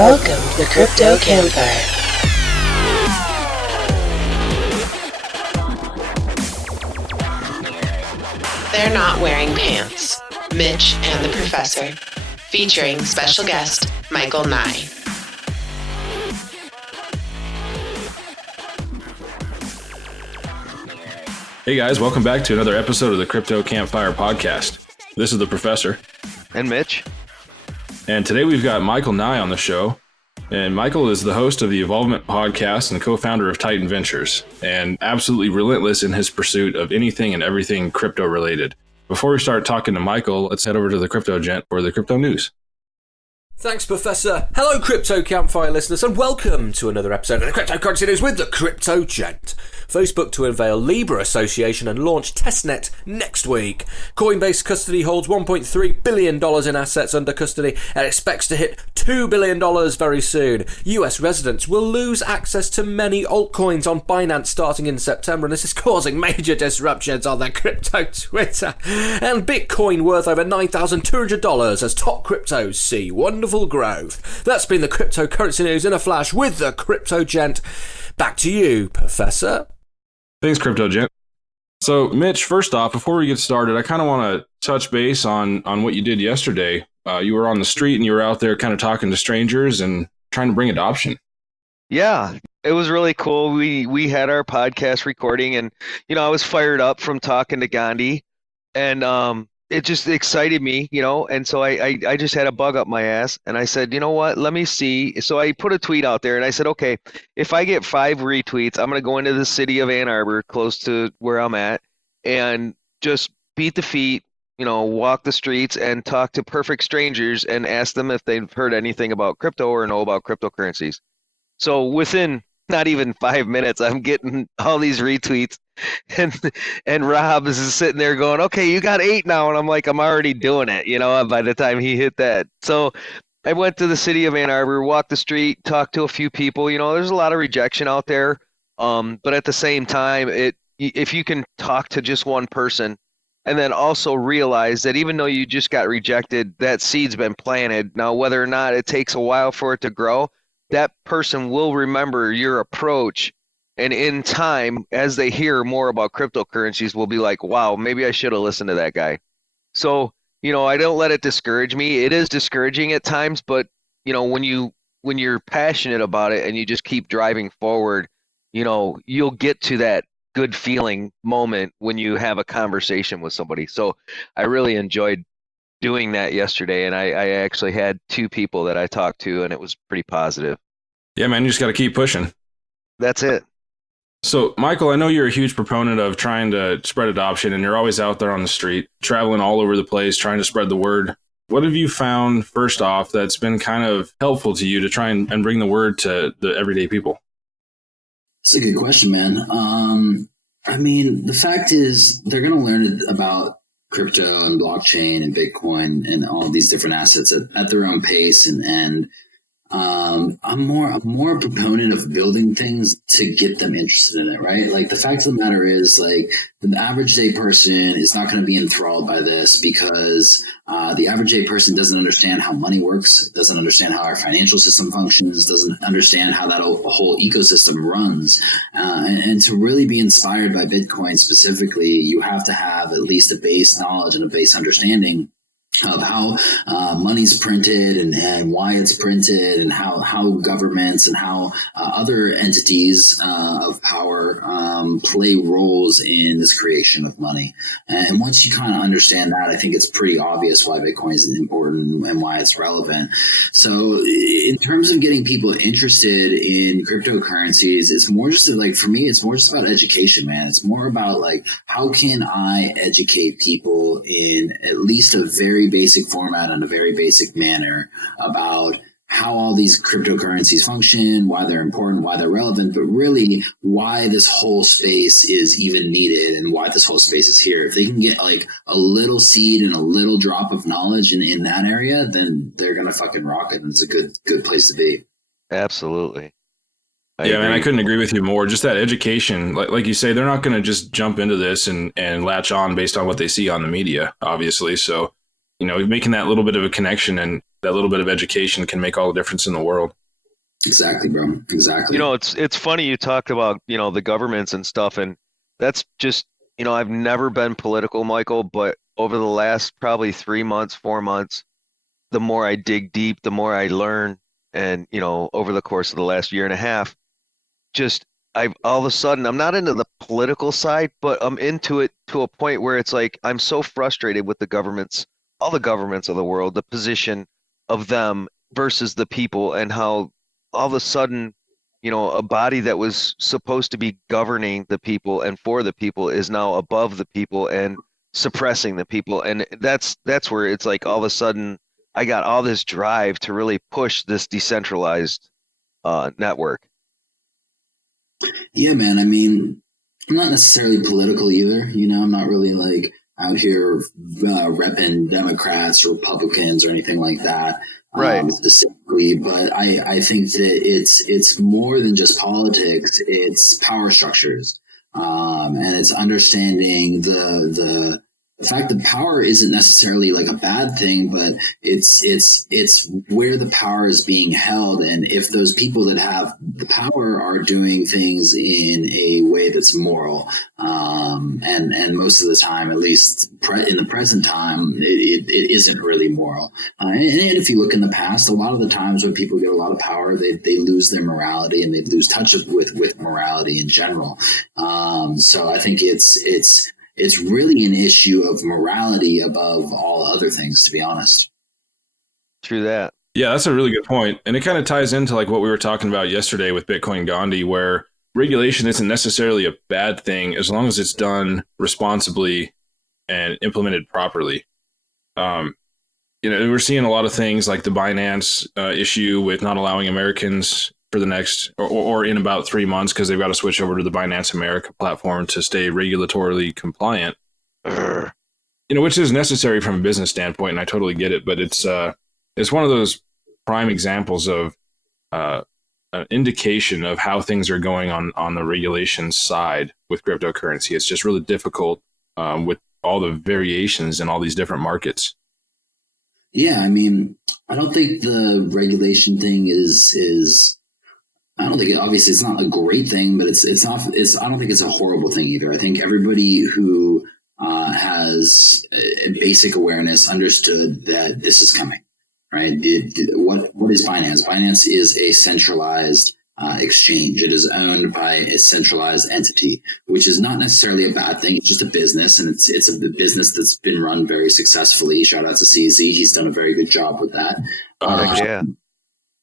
Welcome to the Crypto Campfire. They're Not Wearing Pants, Mitch and the Professor, featuring special guest Michael Nye. Hey guys, welcome back to another episode of the Crypto Campfire Podcast. This is the Professor. And Mitch. And today we've got Michael Nye on the show. And Michael is the host of the Evolvement Podcast and the co-founder of Titan Ventures, and absolutely relentless in his pursuit of anything and everything crypto related. Before we start talking to Michael, let's head over to the Crypto Gent for the crypto news. Thanks, Professor. Hello, Crypto Campfire listeners, and welcome to another episode of the Cryptocurrency News with the Crypto Gent. Facebook to unveil Libra Association and launch testnet next week. Coinbase custody holds $1.3 billion in assets under custody and expects to hit $2 billion very soon. US residents will lose access to many altcoins on Binance starting in September, and this is causing major disruptions on the crypto Twitter. And Bitcoin worth over $9,200 as top cryptos see wonderful growth. That's been the Cryptocurrency News in a flash with the Crypto Gent. Back to you, Professor. Thanks, Crypto Gent. So, Mitch, first off, before we get started, I kind of want to touch base on what you did yesterday. You were on the street and you were out there kind of talking to strangers and trying to bring adoption. Yeah, it was really cool. We had our podcast recording, and I was fired up from talking to Gandhi, and it just excited me, and so I just had a bug up my ass, and I said, you know what, let me see. So I put a tweet out there, and I said, okay, if I get 5 retweets, I'm going to go into the city of Ann Arbor, close to where I'm at, and just beat the feet, walk the streets and talk to perfect strangers and ask them if they've heard anything about crypto or know about cryptocurrencies. So within not even 5 minutes, I'm getting all these retweets. And Rob is sitting there going, okay, you got 8 now. And I'm like, I'm already doing it, by the time he hit that. So I went to the city of Ann Arbor, walked the street, talked to a few people. There's a lot of rejection out there. But at the same time, if you can talk to just one person and then also realize that even though you just got rejected, that seed's been planted. Now, whether or not it takes a while for it to grow, that person will remember your approach. And in time, as they hear more about cryptocurrencies, will be like, wow, maybe I should have listened to that guy. So, I don't let it discourage me. It is discouraging at times, but, when you're passionate about it and you just keep driving forward, you'll get to that good feeling moment when you have a conversation with somebody. So I really enjoyed doing that yesterday. And I actually had 2 people that I talked to, and it was pretty positive. Yeah, man, you just got to keep pushing. That's it. So, Michael, I know you're a huge proponent of trying to spread adoption, and you're always out there on the street, traveling all over the place, trying to spread the word. What have you found, first off, that's been kind of helpful to you to try and bring the word to the everyday people? That's a good question, man. The fact is they're going to learn about crypto and blockchain and Bitcoin and all these different assets at their own pace. And I'm more a proponent of building things to get them interested in it, right? Like, the fact of the matter is, like, the average day person is not going to be enthralled by this because the average day person doesn't understand how money works, doesn't understand how our financial system functions, doesn't understand how that whole ecosystem runs. And to really be inspired by Bitcoin specifically, you have to have at least a base knowledge and a base understanding of how money's printed and why it's printed, and how governments and how other entities of power play roles in this creation of money. And once you kind of understand that, I think it's pretty obvious why Bitcoin is important and why it's relevant. So in terms of getting people interested in cryptocurrencies, it's more just for me, it's more just about education, man. It's more about, like, how can I educate people in at least a very basic format and a very basic manner about how all these cryptocurrencies function, why they're important, why they're relevant, but really why this whole space is even needed and why this whole space is here. If they can get like a little seed and a little drop of knowledge in that area, then they're going to fucking rock it. And it's a good place to be. Absolutely. Man, I couldn't agree with you more. Just that education, like you say, they're not going to just jump into this and latch on based on what they see on the media, obviously. So making that little bit of a connection and that little bit of education can make all the difference in the world. Exactly, bro. Exactly. It's funny you talked about, the governments and stuff, and that's just, I've never been political, Michael, but over the last probably 3 months, 4 months, the more I dig deep, the more I learn. And, over the course of the last year and a half, I've all of a sudden, I'm not into the political side, but I'm into it to a point where it's like, I'm so frustrated with all the governments of the world, the position of them versus the people, and how all of a sudden, a body that was supposed to be governing the people and for the people is now above the people and suppressing the people. And that's where it's like, all of a sudden, I got all this drive to really push this decentralized network. Yeah, man. I mean, I'm not necessarily political either. I'm not really like out here repping Democrats or Republicans or anything like that. Right. Specifically, but I think that it's more than just politics. It's power structures, and it's understanding the fact that power isn't necessarily like a bad thing, but it's where the power is being held. And if those people that have the power are doing things in a way that's moral, and most of the time, at least in the present time, it isn't really moral. And if you look in the past, a lot of the times when people get a lot of power, they lose their morality and they lose touch with morality in general. So I think it's really an issue of morality above all other things, to be honest. True that. Yeah, that's a really good point. And it kind of ties into like what we were talking about yesterday with Bitcoin Gandhi, where regulation isn't necessarily a bad thing as long as it's done responsibly and implemented properly. We're seeing a lot of things like the Binance issue with not allowing Americans for the next or in about 3 months, because they've got to switch over to the Binance America platform to stay regulatorily compliant, which is necessary from a business standpoint. And I totally get it. But it's one of those prime examples of an indication of how things are going on the regulation side with cryptocurrency. It's just really difficult with all the variations in all these different markets. Yeah, I mean, I don't think the regulation thing is I don't think obviously it's not a great thing, but it's not. I don't think it's a horrible thing either. I think everybody who has a basic awareness understood that this is coming, right? What is Binance? Binance is a centralized exchange. It is owned by a centralized entity, which is not necessarily a bad thing. It's just a business, and it's a business that's been run very successfully. Shout out to CZ; he's done a very good job with that. Yeah.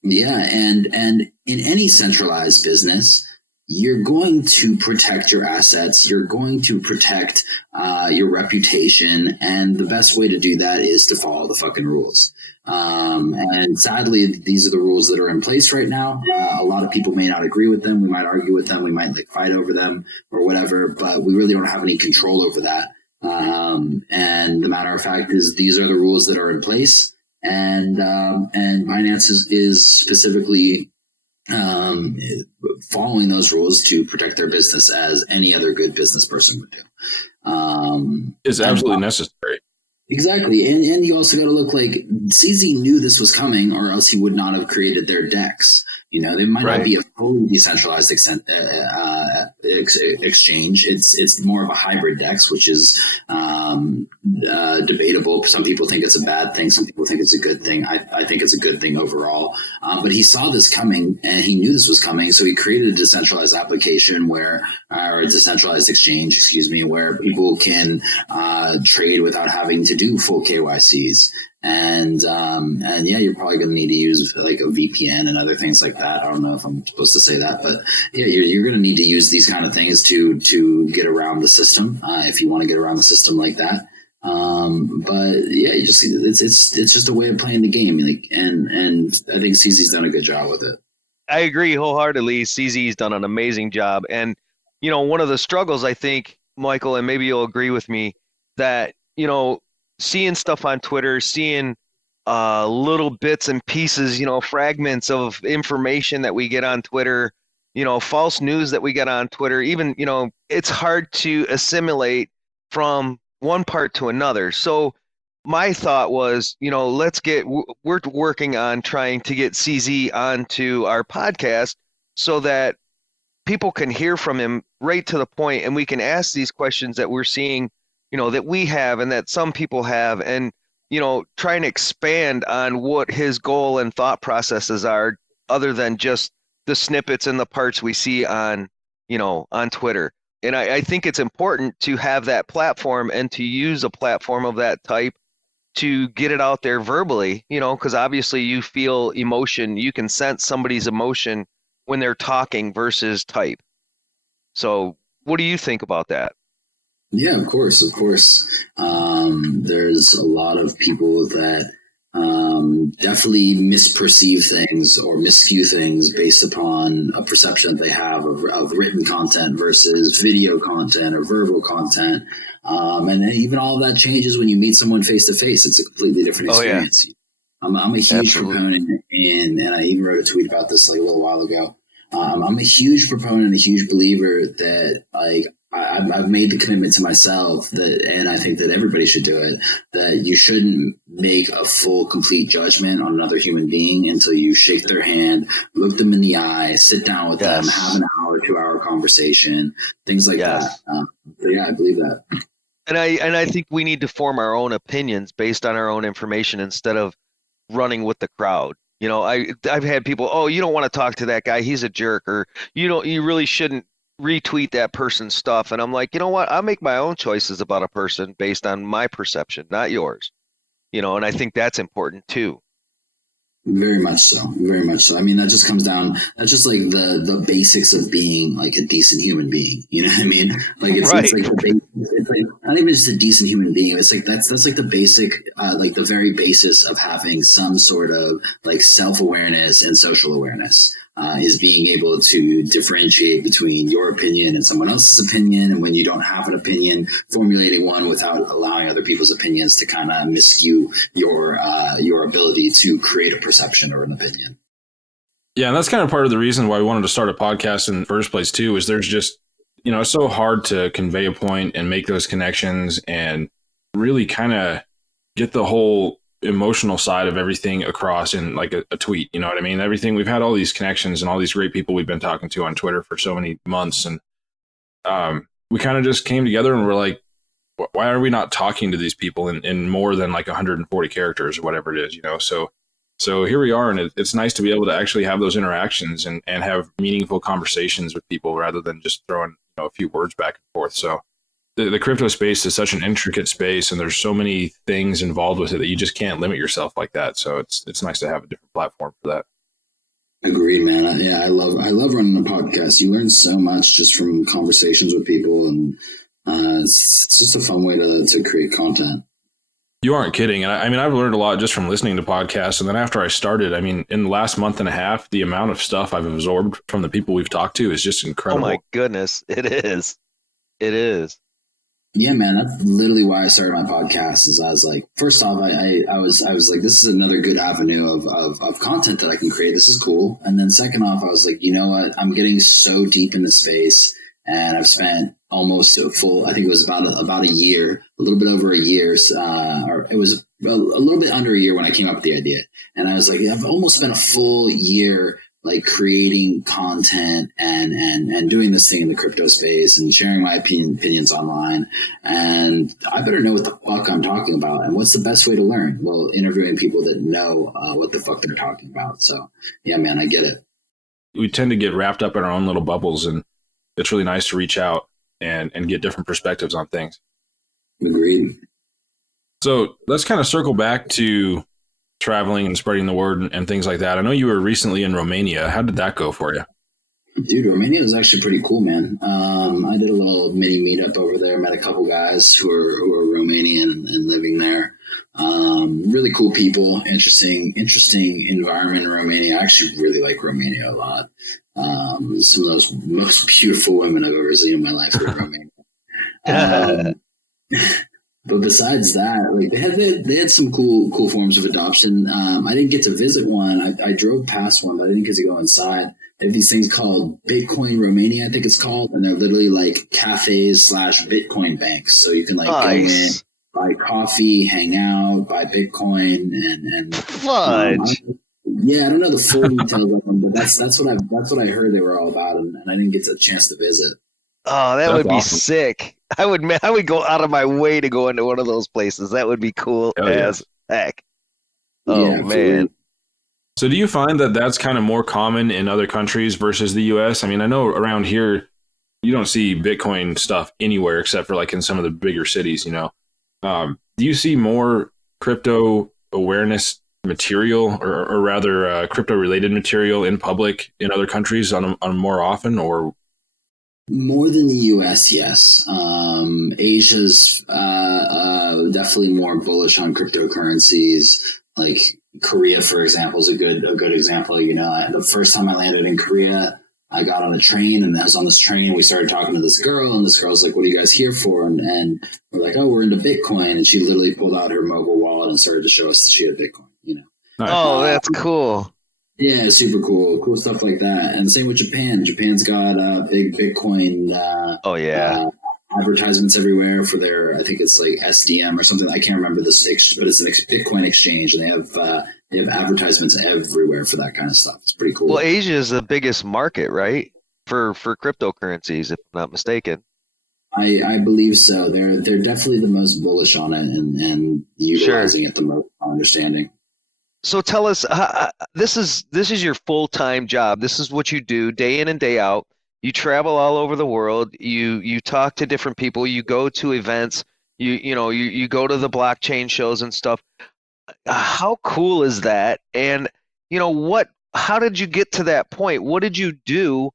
Yeah, and in any centralized business, you're going to protect your assets. You're going to protect your reputation, and the best way to do that is to follow the fucking rules. And sadly, these are the rules that are in place right now. A lot of people may not agree with them. We might argue with them. We might fight over them or whatever, but we really don't have any control over that. And the matter of fact is, these are the rules that are in place. And Binance is specifically following those rules to protect their business as any other good business person would do. It's absolutely necessary. Exactly. And you also got to look like CZ knew this was coming, or else he would not have created their DEX. They might not be a fully decentralized exchange. It's more of a hybrid DEX, which is debatable. Some people think it's a bad thing. Some people think it's a good thing. I think it's a good thing overall. But he saw this coming, and he knew this was coming, so he created a decentralized application or a decentralized exchange, where people can trade without having to do full KYCs. And yeah, you're probably going to need to use like a VPN and other things like that. I don't know if I'm supposed to say that, but yeah, you're going to need to use these kind of things to get around the system if you want to get around the system like that. But yeah, it's just a way of playing the game. And I think CZ's done a good job with it. I agree wholeheartedly. CZ's done an amazing job. And, one of the struggles, I think, Michael, and maybe you'll agree with me, that, seeing stuff on Twitter, seeing little bits and pieces, fragments of information that we get on Twitter, false news that we get on Twitter, even, it's hard to assimilate from one part to another. So my thought was, we're working on trying to get CZ onto our podcast so that people can hear from him right to the point, and we can ask these questions that we're seeing, that we have and that some people have, and, try and expand on what his goal and thought processes are other than just the snippets and the parts we see on Twitter. And I think it's important to have that platform and to use a platform of that type to get it out there verbally, because obviously you feel emotion. You can sense somebody's emotion when they're talking versus type. So what do you think about that? Yeah, of course. There's a lot of people that definitely misperceive things or miscue things based upon a perception that they have of written content versus video content or verbal content. And even all of that changes when you meet someone face to face. It's a completely different experience. Oh, yeah. I'm a huge proponent, and I even wrote a tweet about this like a little while ago. I'm a huge proponent, a huge believer that I've made the commitment to myself that, and I think that everybody should do it, that you shouldn't make a full, complete judgment on another human being until you shake their hand, look them in the eye, sit down with them, have an hour, 2-hour conversation, things like that. So yeah, I believe that. And I think we need to form our own opinions based on our own information instead of running with the crowd. I've had people, oh, you don't want to talk to that guy, he's a jerk, or you really shouldn't retweet that person's stuff. And I'm like, you know what? I'll make my own choices about a person based on my perception, not yours. And I think that's important too. Very much so. I mean, that just comes down, that's just like the basics of being like a decent human being. You know what I mean? Like it's like it's like not even just a decent human being. It's like that's like the basic, like the very basis of having some sort of like self-awareness and social awareness. Is being able to differentiate between your opinion and someone else's opinion, and when you don't have an opinion, formulating one without allowing other people's opinions to kind of miscue your ability to create a perception or an opinion. Yeah, and that's kind of part of the reason why we wanted to start a podcast in the first place too. Is there's just it's so hard to convey a point and make those connections and really kind of get the whole emotional side of everything across in like a tweet. You know what I mean? Everything, we've had all these connections and all these great people we've been talking to on Twitter for so many months. And we kind of just came together and we're like, why are we not talking to these people in more than like 140 characters or whatever it is, So here we are. And it's nice to be able to actually have those interactions and have meaningful conversations with people rather than just throwing a few words back and forth. So the crypto space is such an intricate space, and there's so many things involved with it that you just can't limit yourself like that. So it's nice to have a different platform for that. Agreed, man. Yeah, I love running a podcast. You learn so much just from conversations with people, and it's just a fun way to create content. You aren't kidding. And I mean, I've learned a lot just from listening to podcasts. And then after I started, I mean, in the last month and a half, the amount of stuff I've absorbed from the people we've talked to is just incredible. Oh my goodness, it is. Yeah, man, that's literally why I started my podcast. Is I was like, first off, I was like, this is another good avenue of content that I can create. This is cool. And then second off, I was like, you know what? I'm getting so deep in the space, and I've spent almost a full, I think it was about a year, a little bit over a year, or it was a little bit under a year when I came up with the idea. And I was like, I've almost spent a full year like creating content and doing this thing in the crypto space and sharing my opinions online. And I better know what the fuck I'm talking about. And what's the best way to learn? Well, interviewing people that know what the fuck they're talking about. So yeah, man, I get it. We tend to get wrapped up in our own little bubbles, and it's really nice to reach out and get different perspectives on things. Agreed. So let's kind of circle back to traveling and spreading the word and things like that. I know you were recently in Romania. How did that go for you? Dude, Romania was actually pretty cool, man. I did a little mini meetup over there, met a couple guys who are Romanian and living there. Really cool people, interesting environment in Romania. I actually really like Romania a lot. Some of those most beautiful women I've ever seen in my life are in Romania. But besides that, like they had some cool forms of adoption. I didn't get to visit one. I drove past one, but I didn't get to go inside. They have these things called Bitcoin Romania, I think it's called, and they're literally like cafes / Bitcoin banks. So you can like go in, buy coffee, hang out, buy Bitcoin, and Fudge. I don't know the full details of them, but that's what I heard they were all about, and I didn't get a chance to visit. Oh, that That's would be awesome. sick. I would go out of my way to go into one of those places. That would be cool Hell yeah. as heck. Oh, Yeah, man. So do you find that that's kind of more common in other countries versus the US? I mean, I know around here you don't see Bitcoin stuff anywhere except for like in some of the bigger cities, you know. Do you see more crypto awareness material or rather crypto related material in public in other countries on more often, or More than the U.S., yes. Asia's definitely more bullish on cryptocurrencies. Like Korea, for example, is a good example. You know, the first time I landed in Korea, I got on a train, and I was on this train. We started talking to this girl, and this girl's like, "What are you guys here for?" And we're like, "Oh, we're into Bitcoin." And she literally pulled out her mobile wallet and started to show us that she had Bitcoin. You know. Nice. Oh, that's cool. Yeah, super cool stuff like that. And same with Japan. Japan's got big Bitcoin Oh, yeah. advertisements everywhere for their, I think it's like SDM or something. I can't remember this, but it's an Bitcoin exchange, and they have advertisements everywhere for that kind of stuff. It's pretty cool. Well, Asia is the biggest market, right? For cryptocurrencies, if I'm not mistaken. I believe so. They're definitely the most bullish on it and utilizing it the most, my understanding. So tell us, this is your full-time job. This is what you do day in and day out. You travel all over the world. You talk to different people. You go to events. You go to the blockchain shows and stuff. How cool is that? And how did you get to that point? What did you do?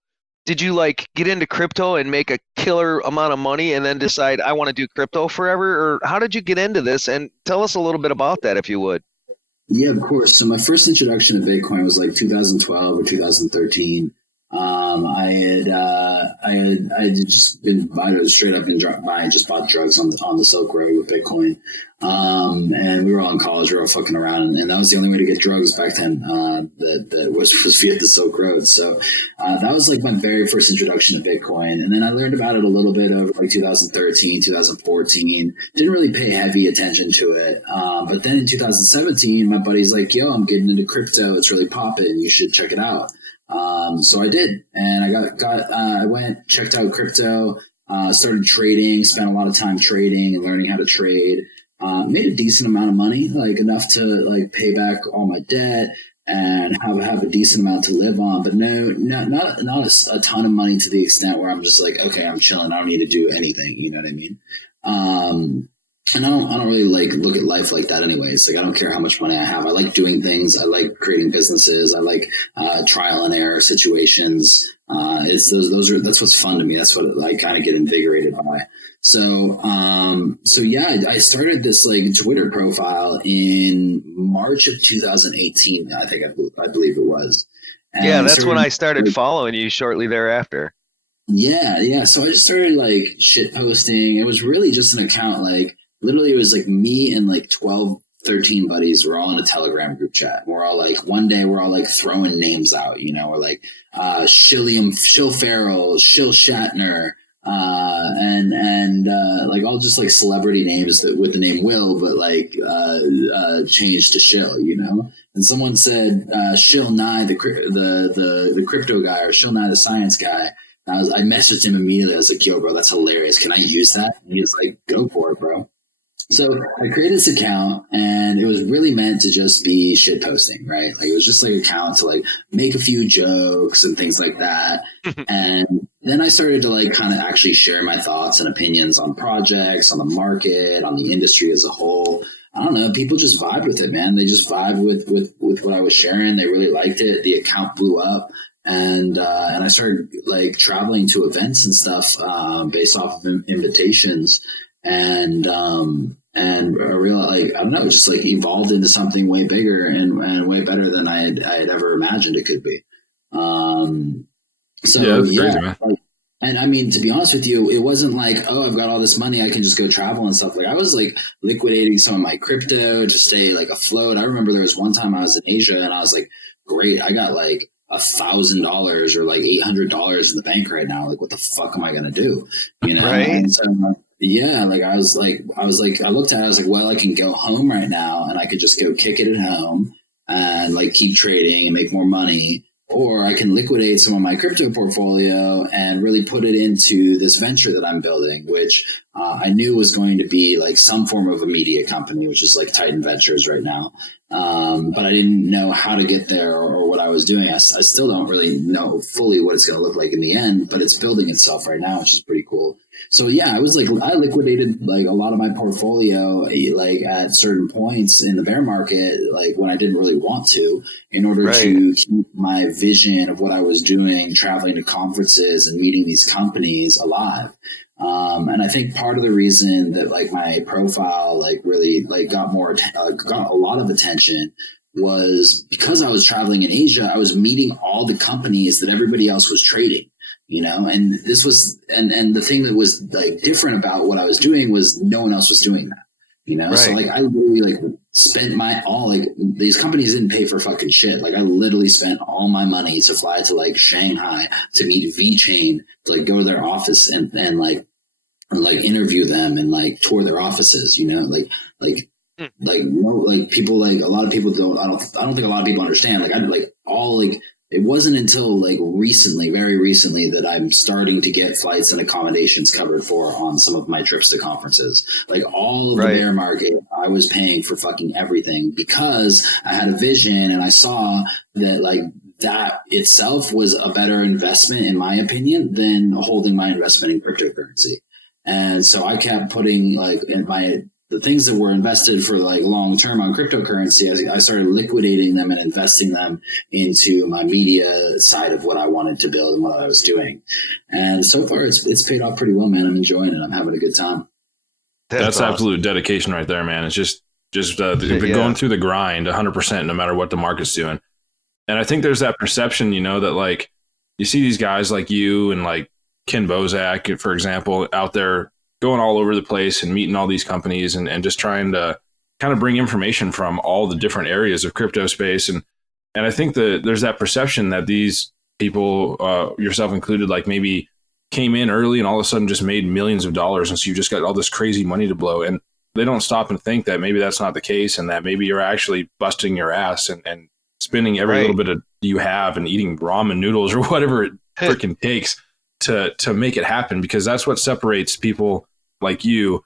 Did you like get into crypto and make a killer amount of money and then decide I want to do crypto forever? Or how did you get into this? And tell us a little bit about that, if you would. Yeah, of course. So my first introduction to Bitcoin was like 2012 or 2013. I had just been straight up just bought drugs on the Silk Road with Bitcoin. And we were all in college, we were all fucking around, and that was the only way to get drugs back then. That was via the Silk Road. So that was like my very first introduction to Bitcoin. And then I learned about it a little bit over like 2013, 2014. Didn't really pay heavy attention to it. But then in 2017, my buddy's like, "Yo, I'm getting into crypto. It's really popping. You should check it out." So I did, and I went, checked out crypto, started trading, spent a lot of time trading and learning how to trade, made a decent amount of money, like enough to like pay back all my debt and have a decent amount to live on, but not a ton of money to the extent where I'm just like, okay, I'm chilling. I don't need to do anything. You know what I mean? And I don't really like look at life like that anyways. Like I don't care how much money I have. I like doing things. I like creating businesses. I like trial and error situations. That's what's fun to me. That's what I kind of get invigorated by. So I started this like Twitter profile in March of 2018. I believe it was. And yeah, that's when I started following you shortly thereafter. Yeah. So I just started like shit posting. It was really just an account like. Literally, it was like me and like 12, 13 buddies. We're all in a Telegram group chat. We're all like, one day we're all like throwing names out, you know, we're like Shill Farrell, Shill Shatner, and like all just like celebrity names that with the name Will, but like changed to Shill, you know. And someone said Shill Nye, the crypto guy, or Shill Nye, the science guy. I messaged him immediately. I was like, "Yo, bro, that's hilarious. Can I use that?" And he was like, "Go for it, bro." So I created this account, and it was really meant to just be shit posting, right? Like it was just like an account to like make a few jokes and things like that. And then I started to like kind of actually share my thoughts and opinions on projects, on the market, on the industry as a whole. I don't know. People just vibed with it, man. They just vibed with what I was sharing. They really liked it. The account blew up. And I started like traveling to events and stuff based off of invitations, and I realized, like, I don't know, just like evolved into something way bigger and way better than I had ever imagined it could be. That's crazy, man. Like, and I mean, to be honest with you, it wasn't like, oh, I've got all this money, I can just go travel and stuff. Like I was like liquidating some of my crypto to stay like afloat. I remember there was one time I was in Asia and I was like, great, I got like $1,000 or like $800 in the bank right now. Like, what the fuck am I gonna do? You know? Right. And so, Yeah, like I looked at it, I was like, well, I can go home right now and I could just go kick it at home and like keep trading and make more money. Or I can liquidate some of my crypto portfolio and really put it into this venture that I'm building, which I knew was going to be like some form of a media company, which is like Titan Ventures right now. But I didn't know how to get there or what I was doing. I still don't really know fully what it's going to look like in the end, but it's building itself right now, which is pretty cool. So yeah, I liquidated like a lot of my portfolio like at certain points in the bear market, like when I didn't really want to, in order to keep my vision of what I was doing, traveling to conferences and meeting these companies alive. And I think part of the reason that like my profile like really like got a lot of attention was because I was traveling in Asia. I was meeting all the companies that everybody else was trading. And this was, and the thing that was like different about what I was doing was no one else was doing that, So like, I literally like spent these companies didn't pay for fucking shit. Like I literally spent all my money to fly to like Shanghai to meet VeChain, to like go to their office and like interview them and like tour their offices, people, like a lot of people I don't think a lot of people understand. It wasn't until like very recently that I'm starting to get flights and accommodations covered for on some of my trips to conferences. Like all of the bear market, I was paying for fucking everything because I had a vision and I saw that like that itself was a better investment, in my opinion, than holding my investment in cryptocurrency. And so I kept putting like the things that were invested for like long term on cryptocurrency, I started liquidating them and investing them into my media side of what I wanted to build and what I was doing. And so far it's paid off pretty well, man. I'm enjoying it. I'm having a good time. That's awesome. Absolute dedication right there, man. It's just going through the grind 100%, no matter what the market's doing. And I think there's that perception, that like you see these guys like you and like Ken Bozak, for example, out there going all over the place and meeting all these companies and just trying to kind of bring information from all the different areas of crypto space. And I think that there's that perception that these people, yourself included, like maybe came in early and all of a sudden just made millions of dollars. And so you just got all this crazy money to blow. And they don't stop and think that maybe that's not the case and that maybe you're actually busting your ass and spending every little bit of you have and eating ramen noodles or whatever it freaking takes to make it happen, because that's what separates people like you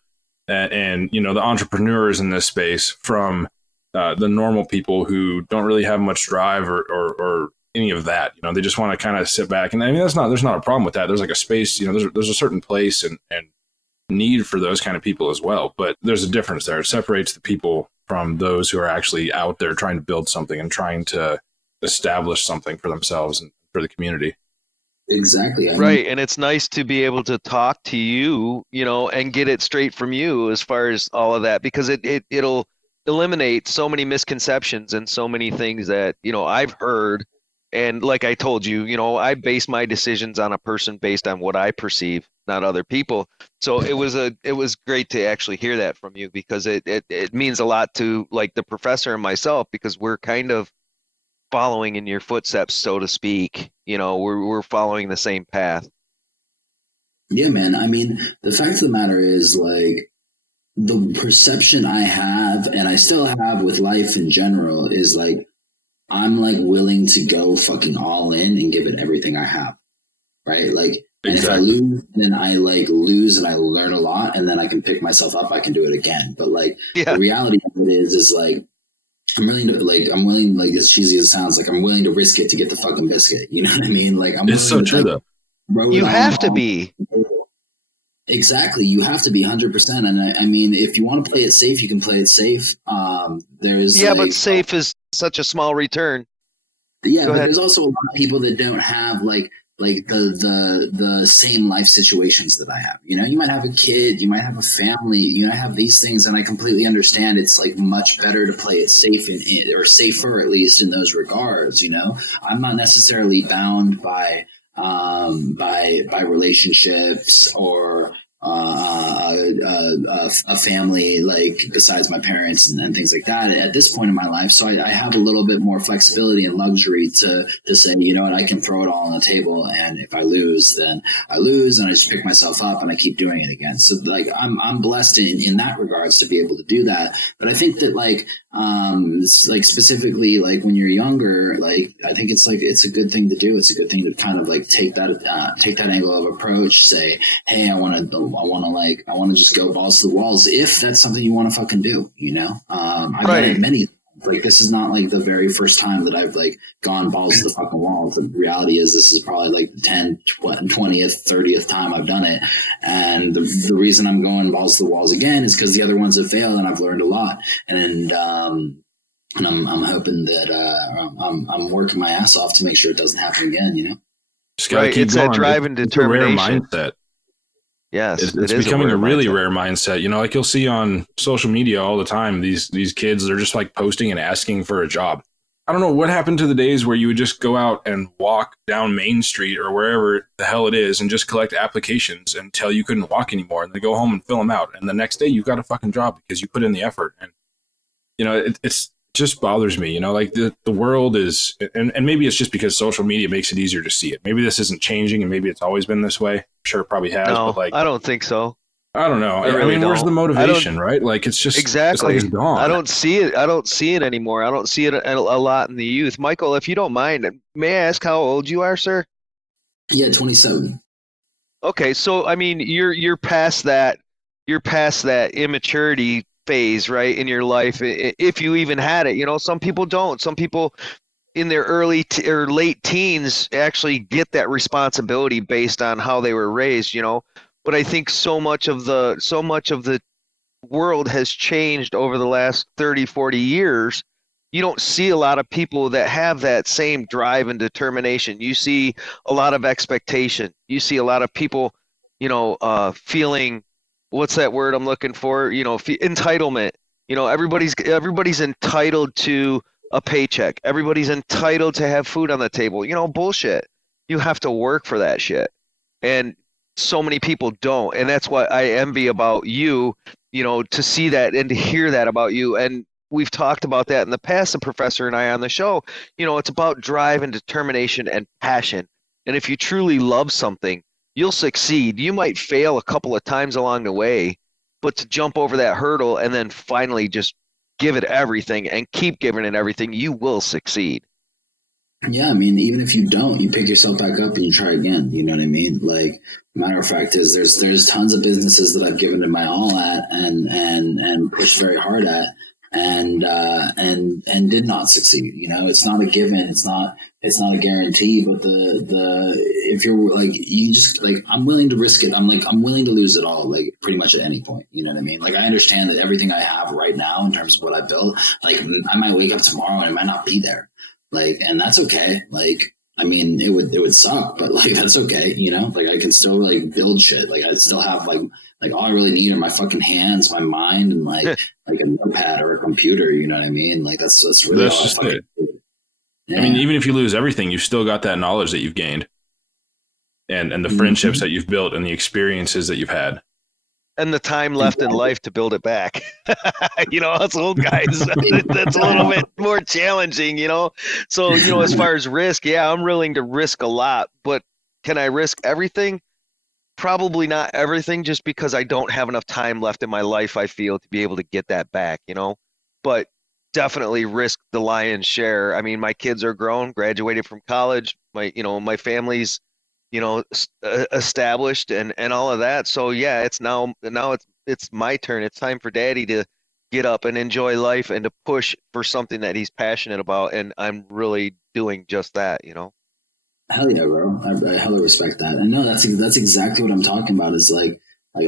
and the entrepreneurs in this space from the normal people who don't really have much drive or any of that. They just want to kind of sit back. And I mean, there's not a problem with that. There's like a space, there's a certain place and need for those kind of people as well. But there's a difference there. It separates the people from those who are actually out there trying to build something and trying to establish something for themselves and for the community. Exactly. And it's nice to be able to talk to you, and get it straight from you as far as all of that, because it'll eliminate so many misconceptions and so many things that, I've heard. And like I told you, I base my decisions on a person based on what I perceive, not other people. So it was great to actually hear that from you, because it means a lot to like the professor and myself, because we're kind of following in your footsteps, so to speak. We're following the same path. Yeah, man. I mean, the fact of the matter is, like, the perception I have, and I still have with life in general, is like, I'm like willing to go fucking all in and give it everything I have. Right? Like, and if I lose, then I like lose and I learn a lot, and then I can pick myself up. I can do it again. But like, the reality of it is like, I'm willing, like, as cheesy as it sounds, like I'm willing to risk it to get the fucking biscuit. You know what I mean? Like, it's so true though. You have to be. Exactly. You have to be 100%. And I mean, if you want to play it safe, you can play it safe. But safe is such a small return. Yeah, but there's also a lot of people that don't have like the same life situations that I have. You might have a kid, you might have a family, I have these things, and I completely understand it's like much better to play it safe or safer, at least in those regards. I'm not necessarily bound by relationships or a family like besides my parents and things like that at this point in my life. So I have a little bit more flexibility and luxury to say, you know what, I can throw it all on the table, and if I lose, then I lose, and I just pick myself up and I keep doing it again. So like I'm blessed in that regards to be able to do that. But I think that like specifically like when you're younger, like I think it's a good thing to do. It's a good thing to kind of like take that angle of approach, say, hey, I want to just go balls to the walls if that's something you want to fucking do, you know. I've done it many. Like this is not like the very first time that I've like gone balls to the fucking wall. The reality is this is probably like 10th, 20th, 30th time I've done it. And the reason I'm going balls to the walls again is because the other ones have failed and I've learned a lot. And I'm hoping that I'm working my ass off to make sure it doesn't happen again, you know? Just gotta keep it's going. that drive and determination. It's a rare mindset. Yes, it's becoming a really rare mindset. You know, like you'll see on social media all the time, these kids, they're just like posting and asking for a job. I don't know what happened to the days where you would just go out and walk down Main Street or wherever the hell it is and just collect applications until you couldn't walk anymore, and then go home and fill them out. And the next day you've got a fucking job because you put in the effort. And, you know, it's just bothers me, you know, like the world is, and maybe it's just because social media makes it easier to see it. Maybe this isn't changing and maybe it's always been this way. I'm sure it probably has. No, but like, I don't think so. I don't know. I mean, where's the motivation, right? Like it's just exactly. It's gone. I don't see it anymore. I don't see it a lot in the youth. Michael, if you don't mind, may I ask how old you are, sir? Yeah, 27. Okay, so I mean, you're past that. You're past that immaturity phase, right, in your life, if you even had it. You know, some people don't. Some people in their early or late teens actually get that responsibility based on how they were raised, you know. But I think so much of the world has changed over the last 30, 40 years. You don't see a lot of people that have that same drive and determination. You see a lot of expectation. You see a lot of people, you know, feeling, what's that word I'm looking for? You know, entitlement. You know, everybody's entitled to a paycheck. Everybody's entitled to have food on the table. You know, bullshit. You have to work for that shit. And so many people don't. And that's what I envy about you, you know, to see that and to hear that about you. And we've talked about that in the past, the professor and I on the show. You know, it's about drive and determination and passion. And if you truly love something, you'll succeed. You might fail a couple of times along the way, but to jump over that hurdle and then finally just give it everything and keep giving it everything, you will succeed. Yeah, I mean, even if you don't, you pick yourself back up and you try again. You know what I mean? Like, matter of fact is there's tons of businesses that I've given it my all at and pushed very hard at and did not succeed. You know, it's not a given. It's not a guarantee. But if you're like, you just like, I'm willing to risk it. I'm willing to lose it all, like pretty much at any point. You know what I mean? Like, I understand that everything I have right now in terms of what I built, like I might wake up tomorrow and it might not be there. Like, and that's okay. Like, I mean, it would suck, but like, that's okay. You know, like I can still like build shit. Like I still have like all I really need are my fucking hands, my mind, and like a notepad or a computer. You know what I mean? Like that's really that's just it. Yeah. I mean, even if you lose everything, you've still got that knowledge that you've gained and the friendships that you've built and the experiences that you've had. And the time left in life to build it back. You know, us old guys, that's a little bit more challenging, you know? So, you know, as far as risk, yeah, I'm willing to risk a lot, but can I risk everything? Probably not everything, just because I don't have enough time left in my life, I feel, to be able to get that back, you know? But definitely risk the lion's share. I mean, my kids are grown, graduated from college. My family's, you know, established and all of that. So yeah, it's now it's my turn. It's time for Daddy to get up and enjoy life and to push for something that he's passionate about. And I'm really doing just that, you know? Hell yeah, bro. I hella respect that. And no, that's exactly what I'm talking about, is like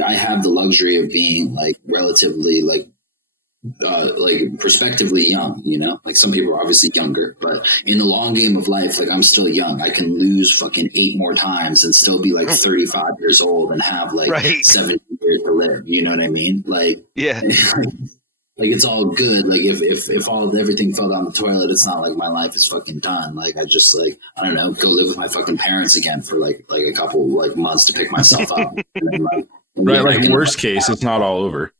I have the luxury of being like relatively like prospectively young, you know, like some people are obviously younger, but in the long game of life, like I'm still young. I can lose fucking 8 more times and still be like 35 years old and have like 70 years to live. You know what I mean? Like, yeah, like it's all good. Like if everything fell down the toilet, it's not like my life is fucking done. Like I just like, I don't know, go live with my fucking parents again for like a couple like months to pick myself up. And then, like, Right, like worst case, it's not all over.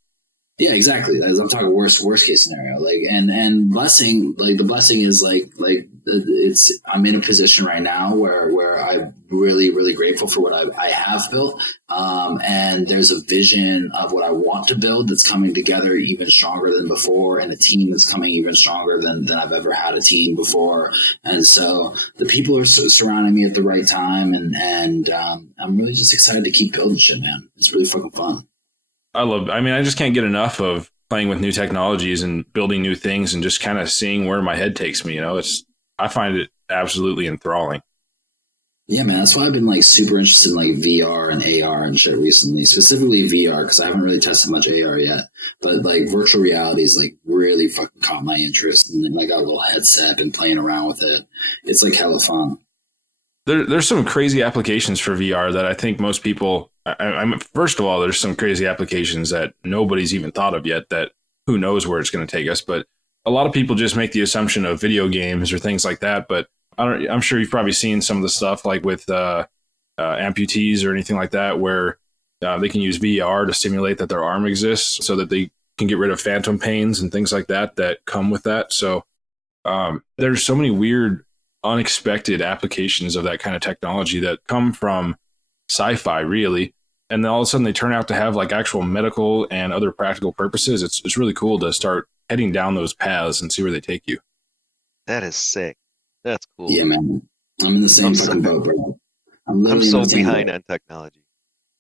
Yeah, exactly. As I'm talking worst case scenario. Like, and blessing, like the blessing is like it's, I'm in a position right now where I'm really, really grateful for what I have built. And there's a vision of what I want to build that's coming together even stronger than before, and a team that's coming even stronger than I've ever had a team before. And so the people are surrounding me at the right time. And I'm really just excited to keep building shit, man. It's really fucking fun. I just can't get enough of playing with new technologies and building new things and just kind of seeing where my head takes me. I find it absolutely enthralling. Yeah, man. That's why I've been like super interested in like VR and AR and shit recently, specifically VR, because I haven't really tested much AR yet. But like virtual reality is like really fucking caught my interest. And then I got a little headset and playing around with it. It's like hella fun. There's some crazy applications for VR that I think most people, first of all, there's some crazy applications that nobody's even thought of yet that who knows where it's going to take us. But a lot of people just make the assumption of video games or things like that. But I'm sure you've probably seen some of the stuff like with amputees or anything like that, where they can use VR to simulate that their arm exists so that they can get rid of phantom pains and things like that come with that. So there's so many weird, unexpected applications of that kind of technology that come from sci-fi, really, and then all of a sudden they turn out to have like actual medical and other practical purposes. It's really cool to start heading down those paths and see where they take you. That is sick. That's cool. Yeah, man. I'm in the same fucking boat, bro. I'm so behind on technology.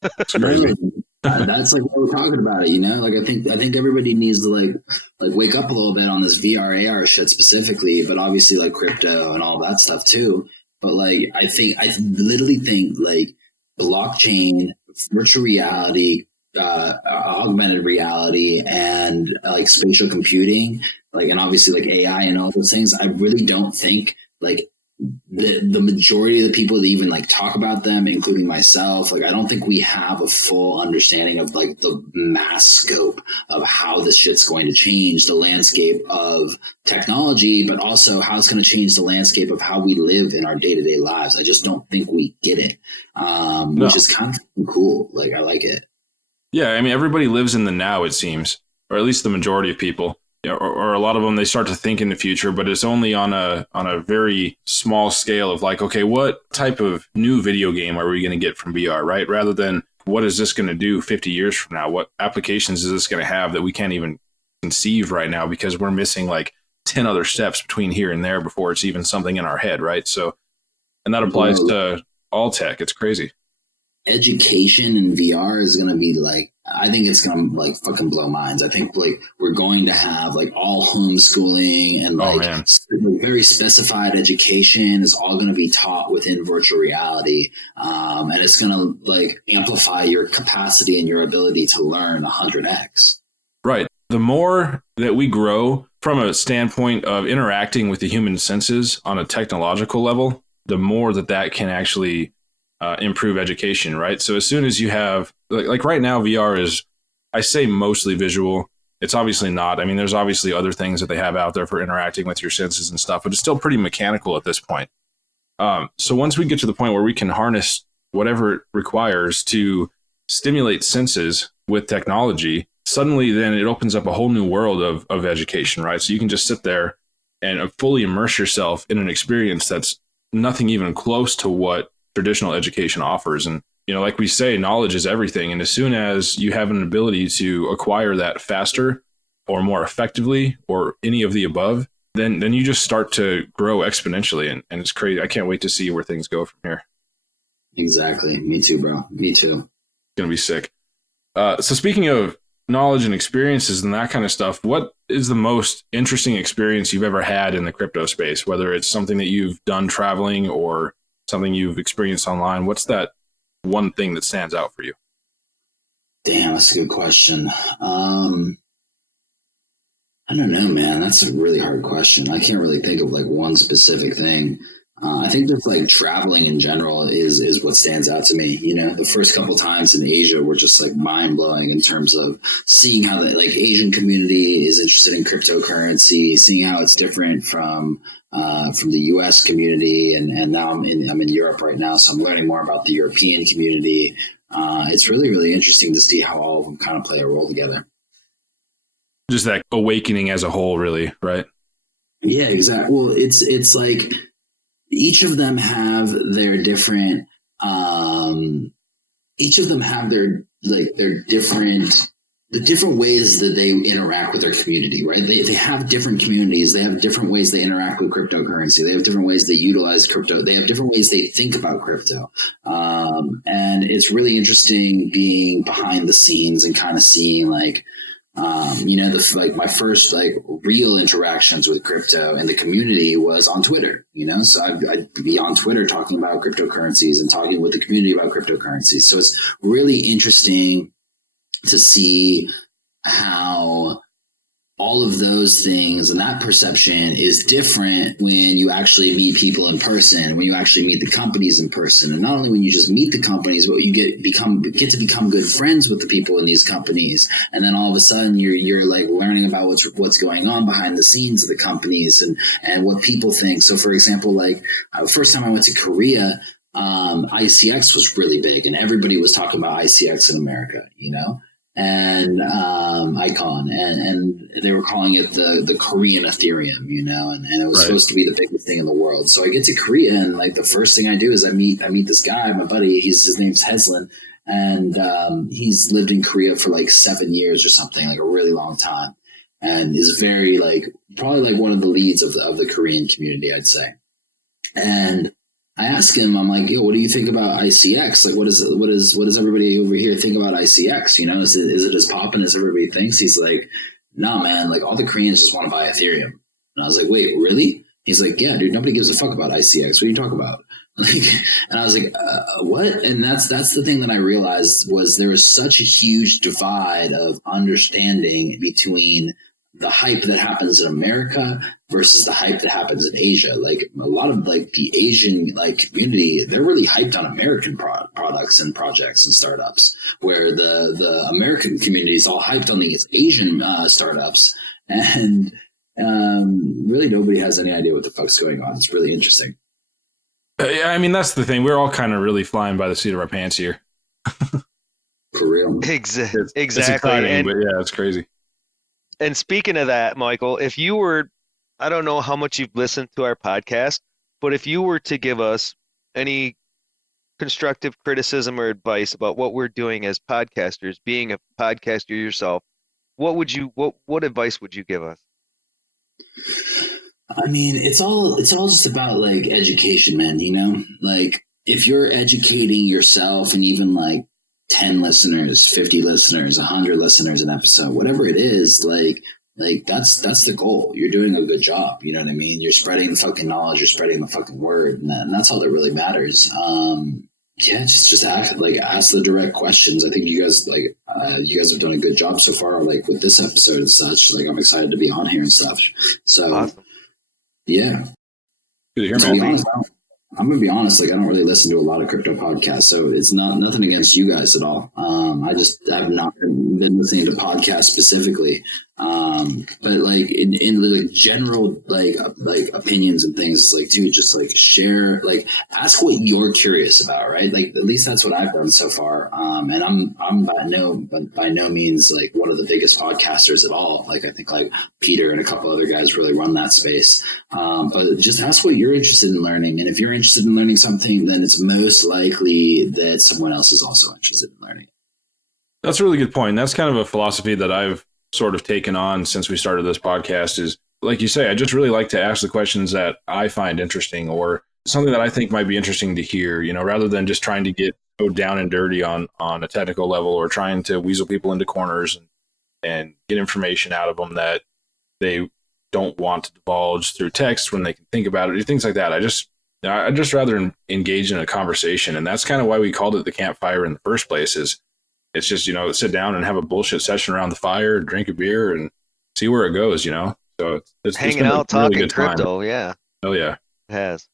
It's crazy. That's like what we're talking about it, you know? Like I think everybody needs to like wake up a little bit on this VR AR shit specifically, but obviously like crypto and all that stuff too. But like I literally think like blockchain, virtual reality, augmented reality, and like spatial computing, like, and obviously like AI and all those things, I really don't think like the majority of the people that even like talk about them, including myself, like I don't think we have a full understanding of like the mass scope of how this shit's going to change the landscape of technology, but also how it's going to change the landscape of how we live in our day-to-day lives. I just don't think we get it, which is kind of cool. Like I like it. Yeah, I mean, everybody lives in the now, it seems, or at least the majority of people. Or a lot of them, they start to think in the future, but it's only on a very small scale of like, okay, what type of new video game are we going to get from VR, right? Rather than what is this going to do 50 years from now? What applications is this going to have that we can't even conceive right now because we're missing like 10 other steps between here and there before it's even something in our head, right? So, and that applies to all tech. It's crazy. Education in VR is going to be like, I think it's going to like fucking blow minds. I think like we're going to have like all homeschooling and like very specified education is all going to be taught within virtual reality. And it's going to like amplify your capacity and your ability to learn 100x. Right. The more that we grow from a standpoint of interacting with the human senses on a technological level, the more that can actually improve education, right? So as soon as you have, like right now, VR is, I say mostly visual. It's obviously not. I mean, there's obviously other things that they have out there for interacting with your senses and stuff, but it's still pretty mechanical at this point. So once we get to the point where we can harness whatever it requires to stimulate senses with technology, suddenly then it opens up a whole new world of education, right? So you can just sit there and fully immerse yourself in an experience that's nothing even close to what traditional education offers. And, you know, like we say, knowledge is everything. And as soon as you have an ability to acquire that faster or more effectively or any of the above, then you just start to grow exponentially. And it's crazy. I can't wait to see where things go from here. Exactly. Me too, bro. Me too. It's going to be sick. So speaking of knowledge and experiences and that kind of stuff, what is the most interesting experience you've ever had in the crypto space, whether it's something that you've done traveling or something you've experienced online? What's that one thing that stands out for you? Damn, that's a good question. I don't know, man. That's a really hard question. I can't really think of like one specific thing. I think that like traveling in general is what stands out to me. You know, the first couple times in Asia were just like mind blowing in terms of seeing how the like Asian community is interested in cryptocurrency, seeing how it's different from the U.S. community, and now I'm in Europe right now, so I'm learning more about the European community. It's really, really interesting to see how all of them kind of play a role together. Just that awakening as a whole, really, right? Yeah, exactly. Well, it's like each of them have their different. Each of them have their different. The different ways that they interact with their community, right? They have different communities. They have different ways they interact with cryptocurrency. They have different ways they utilize crypto. They have different ways they think about crypto. And it's really interesting being behind the scenes and kind of seeing my first real interactions with crypto and the community was on Twitter, so I'd be on Twitter talking about cryptocurrencies and talking with the community about cryptocurrencies. So it's really interesting to see how all of those things and that perception is different when you actually meet people in person, when you actually meet the companies in person. And not only when you just meet the companies, but you get to become good friends with the people in these companies. And then all of a sudden you're learning about what's going on behind the scenes of the companies and what people think. So for example, first time I went to Korea, ICX was really big and everybody was talking about ICX in America, and Icon, and they were calling it the Korean Ethereum, and it was supposed to be the biggest thing in the world. So I get to Korea, and the first thing I do is I meet this guy, my buddy. His name's Heslin, and he's lived in Korea for 7 years or something, a really long time, and is very probably one of the leads of the Korean community, I'd say. And I asked him, I'm like, yo, what do you think about ICX? What does everybody over here think about ICX? Is it as poppin' as everybody thinks? He's like, nah, man, all the Koreans just want to buy Ethereum. And I was like, wait, really? He's like, yeah, dude, nobody gives a fuck about ICX. What are you talking about? And I was like, what? And that's the thing that I realized was there was such a huge divide of understanding between the hype that happens in America versus the hype that happens in Asia. A lot of the Asian community, they're really hyped on American products and projects and startups, where the American community is all hyped on these Asian startups, and really nobody has any idea what the fuck's going on. It's really interesting. Yeah, I mean, that's the thing. We're all kind of really flying by the seat of our pants here. For real. Exactly. It's exciting, but yeah, it's crazy. And speaking of that, Michael, if you were, I don't know how much you've listened to our podcast, but if you were to give us any constructive criticism or advice about what we're doing as podcasters, being a podcaster yourself, what advice would you give us? I mean, it's all just about education, man, if you're educating yourself and even 10 listeners, 50 listeners, 100 listeners an episode, whatever it is, that's the goal. You're doing a good job. You know what I mean? You're spreading the fucking knowledge. You're spreading the fucking word. And that's all that really matters. Just ask the direct questions. I think you guys have done a good job so far, with this episode and such. I'm excited to be on here and stuff. So, awesome. Yeah. Good to hear, man. I'm going to be honest, I don't really listen to a lot of crypto podcasts, so it's nothing against you guys at all. I just have not been listening to podcasts specifically. But in general, opinions and things, just share, ask what you're curious about, right? At least that's what I've done so far. And I'm by no means one of the biggest podcasters at all. I think Peter and a couple other guys really run that space. But just ask what you're interested in learning. And if you're interested in learning something, then it's most likely that someone else is also interested in learning. That's a really good point. That's kind of a philosophy that I've sort of taken on since we started this podcast is, like you say, I just really like to ask the questions that I find interesting or something that I think might be interesting to hear, rather than just trying to go down and dirty on a technical level or trying to weasel people into corners and get information out of them that they don't want to divulge through text when they can think about it or things like that. I'd just rather engage in a conversation. And that's kind of why we called it the Campfire in the first place is it's just, sit down and have a bullshit session around the fire, drink a beer and see where it goes, So it's hanging out, talking really crypto. Yeah. Oh yeah. It has.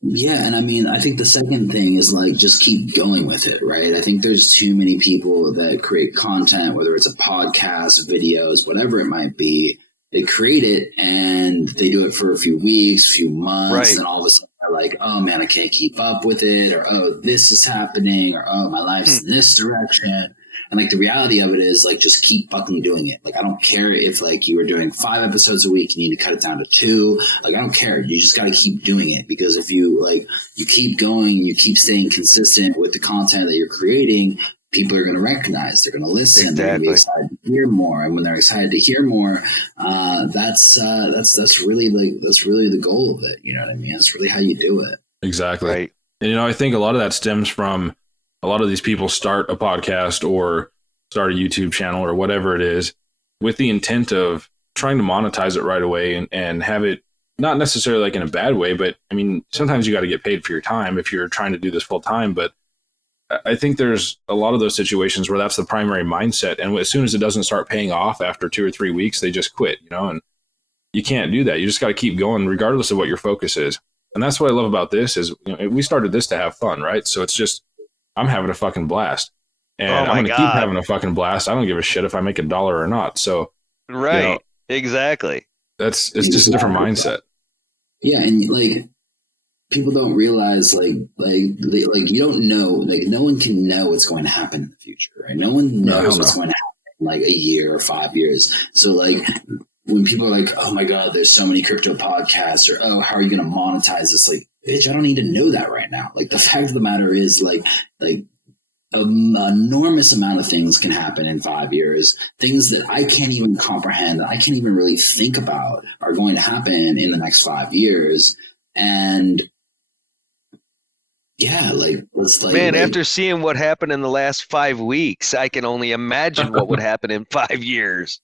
Yeah. And I mean, I think the second thing is just keep going with it, right? I think there's too many people that create content, whether it's a podcast, videos, whatever it might be. They create it and they do it for a few weeks, few months, and all of a sudden they're like, oh man, I can't keep up with it, or oh, this is happening, or oh, my life's in this direction. And like the reality of it is like, just keep fucking doing it. Like, I don't care if like you were doing 5 episodes a week, you need to cut it down to 2. Like, I don't care. You just got to keep doing it, because if you keep going, you keep staying consistent with the content that you're creating, people are going to recognize, they're going to listen, they're going to be excited to hear more. And when they're excited to hear more, that's really the goal of it. You know what I mean? That's really how you do it. Exactly. Right. And, I think a lot of that stems from a lot of these people start a podcast or start a YouTube channel or whatever it is with the intent of trying to monetize it right away and have it not necessarily like in a bad way, but I mean, sometimes you got to get paid for your time if you're trying to do this full time. But I think there's a lot of those situations where that's the primary mindset. And as soon as it doesn't start paying off after 2 or 3 weeks, they just quit, and you can't do that. You just got to keep going regardless of what your focus is. And that's what I love about this is, we started this to have fun, right? So it's just, I'm having a fucking blast, and I'm going to keep having a fucking blast. I don't give a shit if I make $1 or not. So, right. Exactly. It's just a different mindset. Yeah. And like, people don't realize like you don't know, like no one can know what's going to happen in the future, right? No one knows what's going to happen in like a year or 5 years. So like when people are like, oh my God, there's so many crypto podcasts, or, oh, how are you going to monetize this? Like, bitch, I don't need to know that right now. Like, the fact of the matter is like an enormous amount of things can happen in 5 years. Things that I can't even comprehend, that I can't even really think about, are going to happen in the next 5 years. And yeah, man, after seeing what happened in the last 5 weeks, I can only imagine what would happen in 5 years.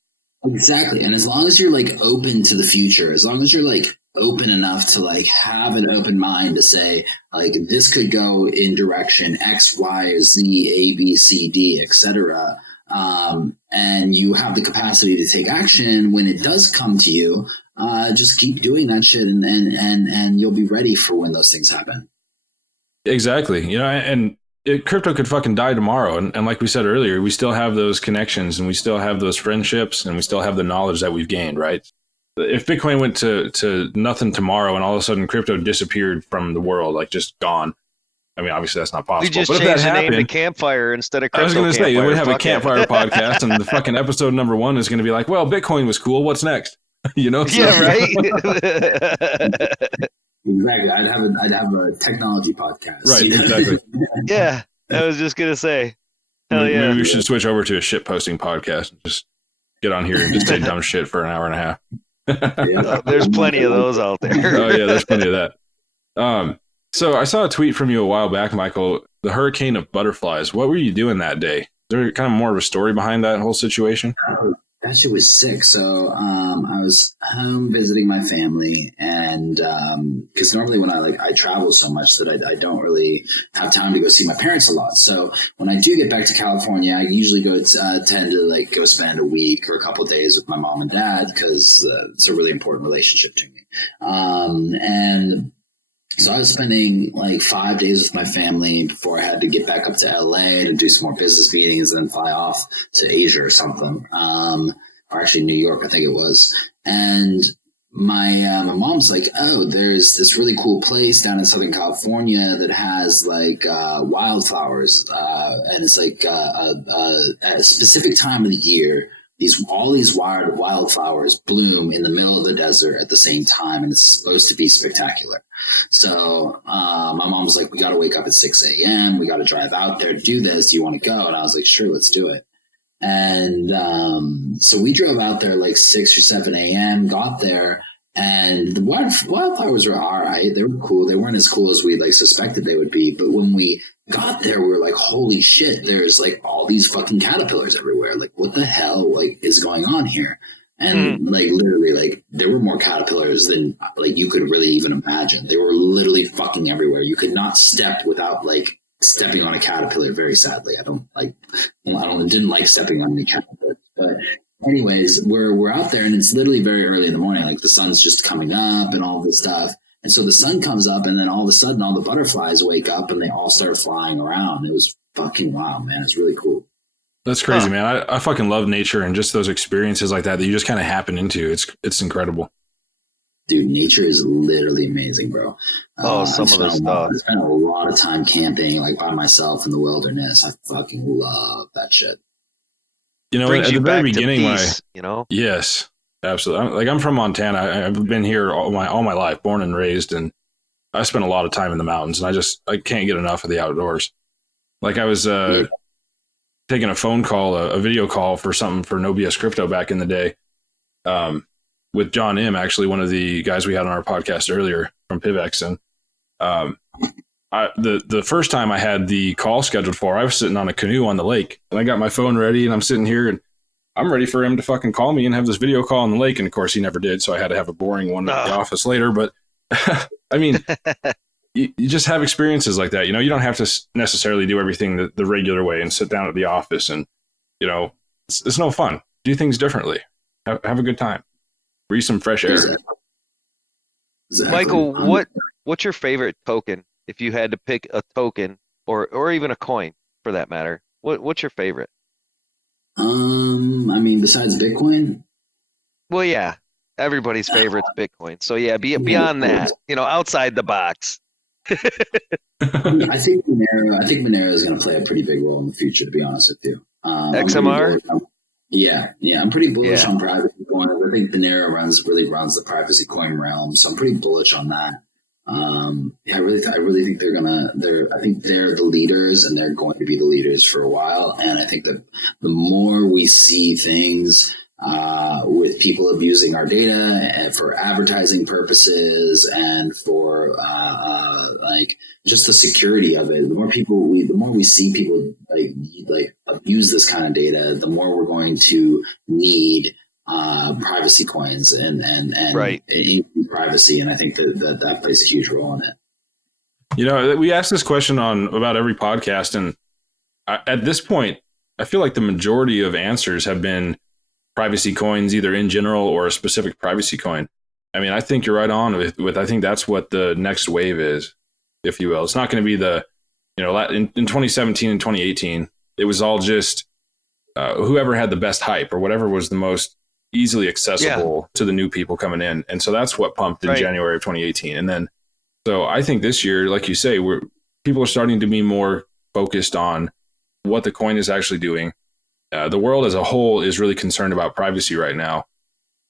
Exactly. And as long as you're like open to the future, as long as you're like open enough to like have an open mind to say like, this could go in direction X, Y, Z, A, B, C, D, etc. And you have the capacity to take action when it does come to you, just keep doing that shit, and you'll be ready for when those things happen. Exactly. And crypto could fucking die tomorrow. And like we said earlier, we still have those connections, and we still have those friendships, and we still have the knowledge that we've gained, right? If Bitcoin went to nothing tomorrow and all of a sudden crypto disappeared from the world, like just gone. I mean, obviously that's not possible. We just changed the name to Campfire instead of Crypto. I was going to say, we have a Campfire podcast, and the fucking episode number 1 is going to be like, well, Bitcoin was cool. What's next? Yeah, right. Exactly. I'd have a technology podcast. Right. Exactly. Yeah. I was just going to say, hell yeah. Maybe we should switch over to a shit posting podcast and just get on here and just say dumb shit for an hour and a half. There's plenty of those out there. Oh yeah. There's plenty of that. So I saw a tweet from you a while back, Michael, the hurricane of butterflies. What were you doing that day? Is there kind of more of a story behind that whole situation? That shit was sick. So I was home visiting my family, and because normally when I travel so much that I don't really have time to go see my parents a lot. So when I do get back to California, I usually tend to like go spend a week or a couple of days with my mom and dad, because it's a really important relationship to me. And so I was spending like 5 days with my family before I had to get back up to LA to do some more business meetings and then fly off to Asia or something. Or actually New York, I think it was. And my mom's like, oh, there's this really cool place down in Southern California that has like wildflowers. And it's like at a specific time of the year, all these wildflowers bloom in the middle of the desert at the same time, and it's supposed to be spectacular. So my mom was like, we got to wake up at 6 a.m. We got to drive out there to do this. Do you want to go? And I was like, sure, let's do it. And so we drove out there like 6 or 7 a.m., got there, and the wildflowers were all right. They were cool. They weren't as cool as we like suspected they would be. But when we got there, we were like, holy shit, there's like all these fucking caterpillars everywhere. Like, what the hell like is going on here? And like literally, like there were more caterpillars than like you could really even imagine. They were literally fucking everywhere. You could not step without like stepping on a caterpillar. Very sadly, I didn't like stepping on any caterpillars. But anyways, we're out there, and it's literally very early in the morning. Like the sun's just coming up and all this stuff. And so the sun comes up, and then all of a sudden, all the butterflies wake up, and they all start flying around. It was fucking wild, man. It's really cool. That's crazy, man. I fucking love nature, and just those experiences like that you just kind of happen into. It's incredible. dude, nature is literally amazing, bro. Some of the stuff. I spent a lot of time camping, like by myself in the wilderness. I fucking love that shit. You know, Brings at you the very back to beginning, peace, you know? yes, absolutely. I'm from Montana. I've been here all my life, born and raised, and I spent a lot of time in the mountains, and I can't get enough of the outdoors. Like I was taking a phone call, a video call for something for No BS Crypto back in the day, with John M, actually one of the guys we had on our podcast earlier from Pivex, and the first time I had the call scheduled for, I was sitting on a canoe on the lake, and I got my phone ready, and I'm sitting here, and I'm ready for him to fucking call me and have this video call on the lake, and of course he never did, so I had to have a boring one at the office later. But I mean, you just have experiences like that. You know, you don't have to necessarily do everything the regular way and sit down at the office, and you know, it's no fun. Do things differently. Have a good time. Breathe some fresh air. Exactly. Michael, what's your favorite token? If you had to pick a token or even a coin for that matter, what's your favorite? I mean, besides Bitcoin? Well, yeah, everybody's favorite's Bitcoin. So yeah, beyond that, you know, outside the box. I think Monero is going to play a pretty big role in the future, to be honest with you. XMR? I'm pretty bullish on privacy coins. I think Monero really runs the privacy coin realm, so I'm pretty bullish on that. I really think I think they're the leaders, and they're going to be the leaders for a while. And I think that the more we see things with people abusing our data and for advertising purposes and for like just the security of it, the more we see people like abuse this kind of data, the more we're going to need privacy coins and right. privacy, and I think that plays a huge role in it. You know, we ask this question on about every podcast, and at this point, I feel like the majority of answers have been privacy coins, either in general or a specific privacy coin. I mean, I think you're right on with I think that's what the next wave is, if you will. It's not going to be in 2017 and 2018, it was all just whoever had the best hype or whatever was the most easily accessible to the new people coming in. And so that's what pumped in January of 2018. And then, so I think this year, like you say, people are starting to be more focused on what the coin is actually doing. The world as a whole is really concerned about privacy right now.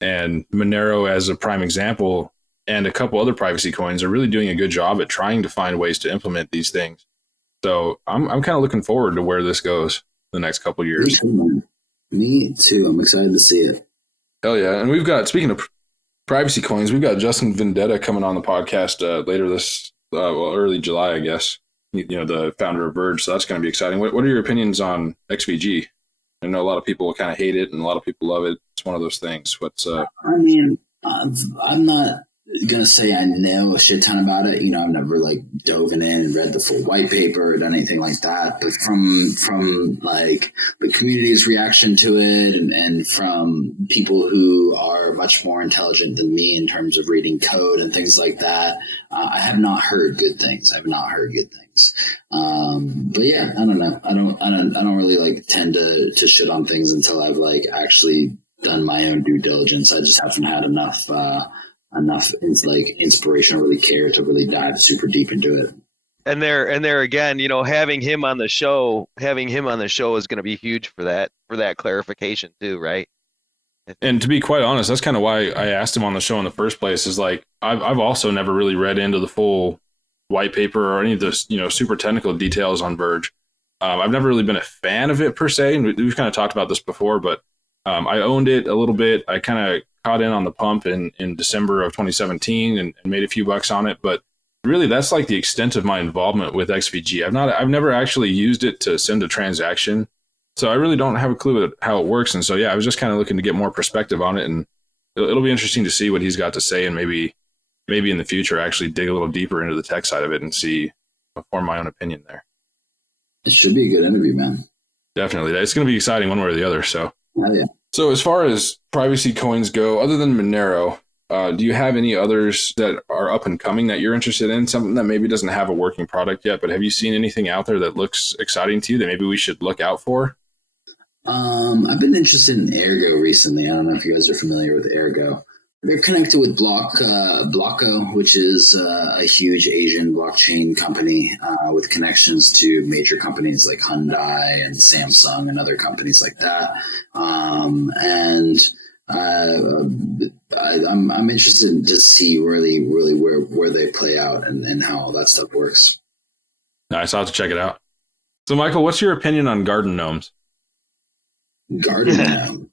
And Monero, as a prime example, and a couple other privacy coins are really doing a good job at trying to find ways to implement these things. So I'm kind of looking forward to where this goes the next couple of years. Me too. I'm excited to see it. Hell yeah. And we've got, speaking of privacy coins, we've got Justin Vendetta coming on the podcast later this, early July, I guess, you know, the founder of Verge. So that's going to be exciting. What are your opinions on XVG? I know a lot of people kind of hate it and a lot of people love it. It's one of those things. I mean, I'm not going to say I know a shit ton about it. You know, I've never like dove in and read the full white paper or done anything like that. But from like the community's reaction to it and from people who are much more intelligent than me in terms of reading code and things like that, I have not heard good things. But yeah, I don't know. I don't really like tend to shit on things until I've like actually done my own due diligence. I just haven't had enough inspiration or really care to really dive super deep into it. And there again, you know, having him on the show is going to be huge for that clarification too, right? And to be quite honest, that's kind of why I asked him on the show in the first place. Is like I've also never really read into the full white paper or any of the, you know, super technical details on Verge. I've never really been a fan of it per se, and we've kind of talked about this before, but I owned it a little bit. I kind of caught in on the pump in December of 2017 and made a few bucks on it, but really that's like the extent of my involvement with XVG. I've never actually used it to send a transaction, so I really don't have a clue how it works. And so yeah, I was just kind of looking to get more perspective on it, and it'll be interesting to see what he's got to say, and maybe in the future actually dig a little deeper into the tech side of it and form my own opinion there. It should be a good interview, man. Definitely. It's going to be exciting one way or the other. So, yeah. So as far as privacy coins go, other than Monero, do you have any others that are up and coming that you're interested in? Something that maybe doesn't have a working product yet, but have you seen anything out there that looks exciting to you that maybe we should look out for? I've been interested in Ergo recently. I don't know if you guys are familiar with Ergo. they're connected with Blocko, which is a huge Asian blockchain company with connections to major companies like Hyundai and Samsung and other companies like that. And I'm interested to see really where they play out and how all that stuff works. Nice. I'll have to check it out. So, Michael, what's your opinion on garden gnomes? Garden gnome.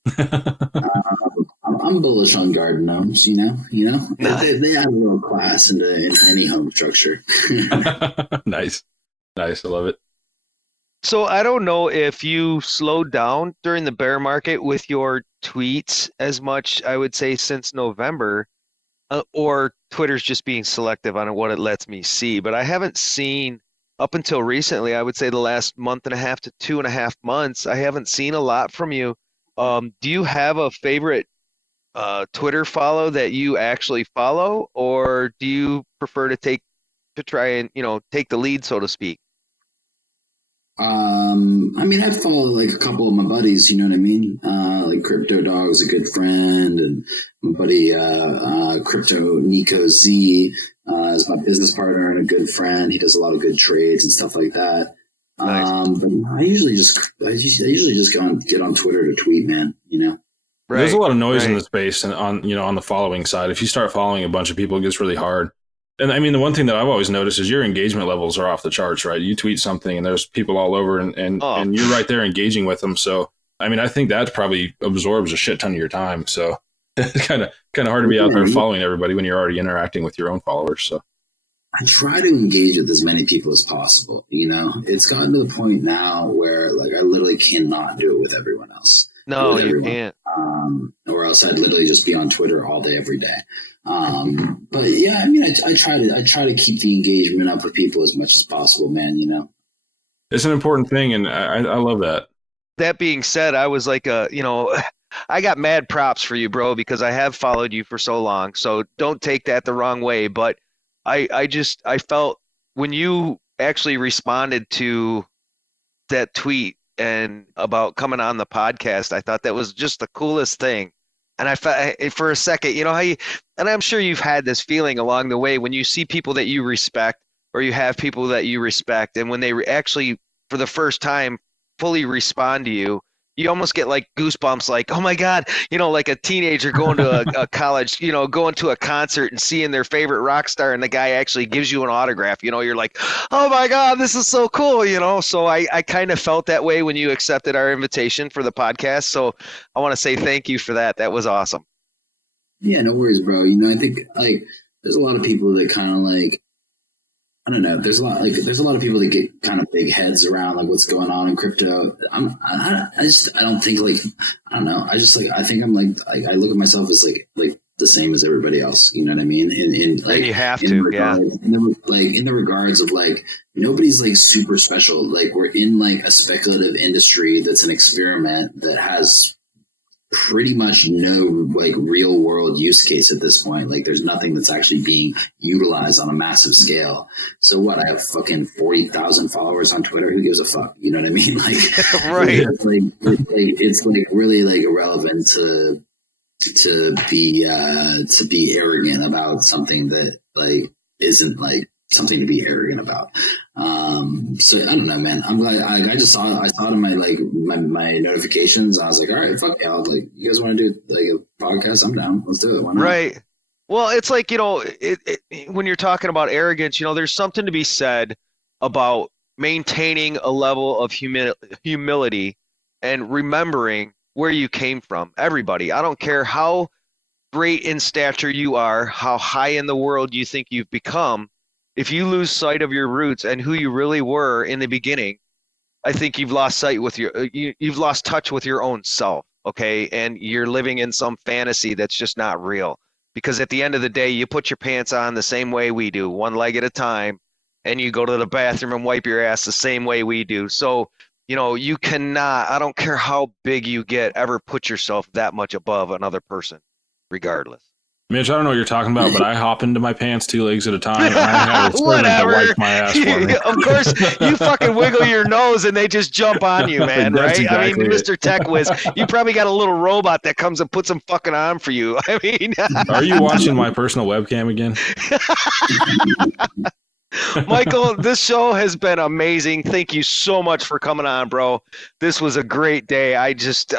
I'm bullish on garden gnomes. They add a little class into any home structure. Nice. I love it. So I don't know if you slowed down during the bear market with your tweets as much, I would say, since November, or Twitter's just being selective on what it lets me see. But I haven't seen, up until recently, I would say the last month and a half to 2.5 months, I haven't seen a lot from you. Do you have a favorite Twitter follow that you actually follow, or do you prefer to try and take the lead, so to speak? I follow like a couple of my buddies, you know what I mean? Like Crypto Dog's a good friend, and my buddy Crypto Nico Z is my business partner and a good friend. He does a lot of good trades and stuff like that. Nice. But I usually just get on Twitter to tweet, man. Right, there's a lot of noise in the space, and on the following side, if you start following a bunch of people, it gets really hard. And the one thing that I've always noticed is your engagement levels are off the charts, right? You tweet something and there's people all over and you're right there engaging with them. So, I think that probably absorbs a shit ton of your time. So it's kind of hard to be out there following everybody when you're already interacting with your own followers. So I try to engage with as many people as possible. It's gotten to the point now where like I literally cannot do it with everyone else. No, you can't. Or else I'd literally just be on Twitter all day, every day. But yeah, I try to keep the engagement up with people as much as possible, man. It's an important thing, and I love that. That being said, I was like, I got mad props for you, bro, because I have followed you for so long. So don't take that the wrong way. But I felt when you actually responded to that tweet and about coming on the podcast, I thought that was just the coolest thing. And I felt for a second, how you, and I'm sure you've had this feeling along the way when you see people that you respect, or you have people that you respect, and when they actually, for the first time, fully respond to you, you almost get like goosebumps, like, oh my God, like a teenager going to a college, going to a concert and seeing their favorite rock star, and the guy actually gives you an autograph. You're like, oh my God, this is so cool. So I kind of felt that way when you accepted our invitation for the podcast. So I want to say thank you for that. That was awesome. Yeah, no worries, bro. I think like there's a lot of people that kind of like, I don't know. There's a lot of people that get kind of big heads around like what's going on in crypto. I don't think like, I don't know. I think I'm like, I look at myself as like the same as everybody else. You know what I mean? And like, you have to, yeah. In the regards of like, nobody's like super special. Like we're in like a speculative industry that's an experiment that has pretty much no like real world use case at this point. Like there's nothing that's actually being utilized on a massive scale. So what? I have fucking 40,000 followers on Twitter. Who gives a fuck? You know what I mean? Like, right. It's like really like irrelevant to be arrogant about something that like isn't like something to be arrogant about. So I don't know, man. I'm glad I just saw it. I saw it in my notifications. I was like, all right, fuck yeah. Like, you guys want to do like a podcast? I'm down. Let's do it. Why not? Right. Well, it's like, when you're talking about arrogance, there's something to be said about maintaining a level of humility and remembering where you came from. Everybody, I don't care how great in stature you are, how high in the world you think you've become. If you lose sight of your roots and who you really were in the beginning, I think you've lost sight with you've lost touch with your own self. Okay. And you're living in some fantasy that's just not real, because at the end of the day, you put your pants on the same way we do, one leg at a time, and you go to the bathroom and wipe your ass the same way we do. So, you cannot, I don't care how big you get, ever put yourself that much above another person, regardless. Mitch, I don't know what you're talking about, but I hop into my pants 2 legs at a time. And I have a servant Whatever. that wipes my ass for me. Of course, you fucking wiggle your nose and they just jump on you, man, That's right? I exactly mean, it. Mr. Tech Whiz, you probably got a little robot that comes and puts them fucking on for you. I mean, Are you watching my personal webcam again? Michael, this show has been amazing. Thank you so much for coming on, bro. This was a great day. I just,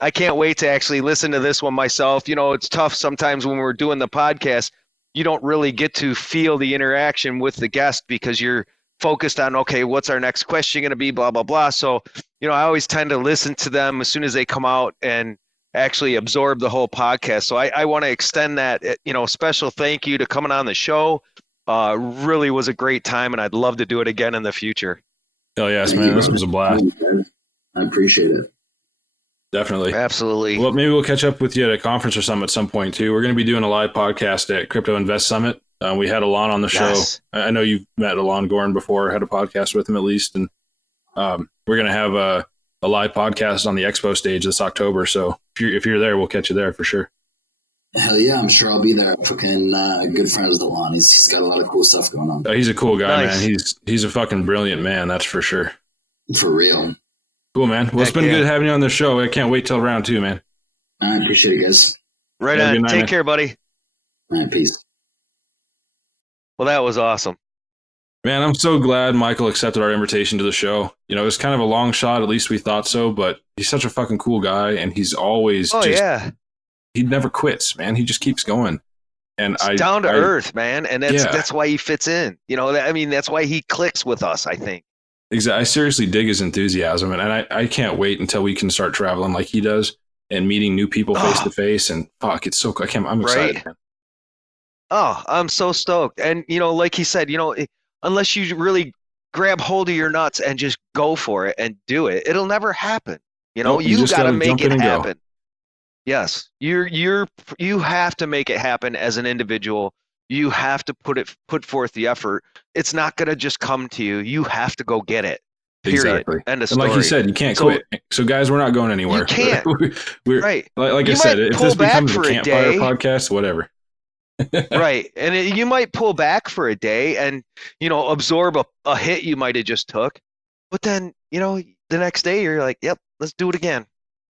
I can't wait to actually listen to this one myself. You know, it's tough sometimes when we're doing the podcast. You don't really get to feel the interaction with the guest because you're focused on, okay, what's our next question going to be, blah, blah, blah. So, you know, I always tend to listen to them as soon as they come out and actually absorb the whole podcast. So I want to extend that, you know, special thank you to coming on the show. Really was a great time, and I'd love to do it again in the future. Hell yes, man. This was a blast. I appreciate it. Definitely. Absolutely. Well, maybe we'll catch up with you at a conference or something at some point, too. We're going to be doing a live podcast at Crypto Invest Summit. We had Alon on the show. Yes. I know you've met Alon Gorn before, had a podcast with him at least. And we're going to have a live podcast on the expo stage this October. So if you're there, we'll catch you there for sure. Hell yeah, I'm sure I'll be there. Fucking good friends with Alon. He's got a lot of cool stuff going on. He's a cool guy, Nice. man. He's a fucking brilliant man. That's for sure. For real. Cool, man. Well, it's Heck been yeah. good having you on the show. I can't wait till round 2, man. I appreciate it, guys. Right Yeah, good on. night, Take man. care, buddy. All right, peace. Well, that was awesome. Man, I'm so glad Michael accepted our invitation to the show. You know, it was kind of a long shot, at least we thought so, but he's such a fucking cool guy, and he's always he never quits, man. He just keeps going. And It's down to earth, man, and that's why he fits in. You know, that's why he clicks with us, I think. Exactly. I seriously dig his enthusiasm, and I can't wait until we can start traveling like he does and meeting new people face to face. And fuck, it's so cool. I'm excited. Right? Man. Oh, I'm so stoked. And, you know, like he said, you know, unless you really grab hold of your nuts and just go for it and do it, it'll never happen. You know, Nope, you you just got to gotta make jump in it and go. happen. Yes, you have to make it happen as an individual. You have to put forth the effort. It's not going to just come to you. You have to go get it. Period. Exactly. End of And like story. you said, you can't quit. So guys, we're not going anywhere. You can't. We're, Right. Like I You said, might if pull this back becomes a for a Campfire day. podcast, whatever. Right. And you might pull back for a day and, you know, absorb a hit you might have just took. But then, you know, the next day you're like, yep, let's do it again.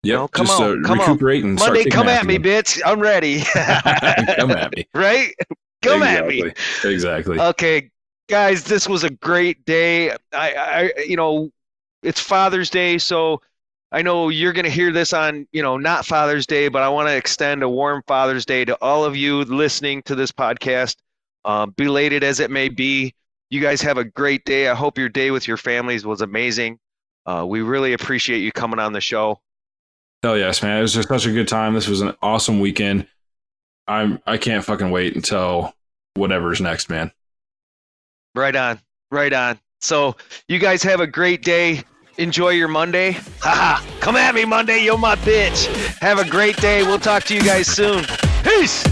Yep. No, come just on, come on. recuperate and start Monday, kicking come ass at me, again. bitch. I'm ready. Come at me. Right? Come at me. Exactly. Okay, guys, this was a great day. I you know, it's Father's Day, so I know you're going to hear this on, you know, not Father's Day, but I want to extend a warm Father's Day to all of you listening to this podcast, belated as it may be. You guys have a great day. I hope your day with your families was amazing. We really appreciate you coming on the show. Hell yes, man. It was just such a good time. This was an awesome weekend. I can't fucking wait until whatever's next, man. Right on. Right on. So you guys have a great day. Enjoy your Monday. Haha. Come at me, Monday. You're my bitch. Have a great day. We'll talk to you guys soon. Peace.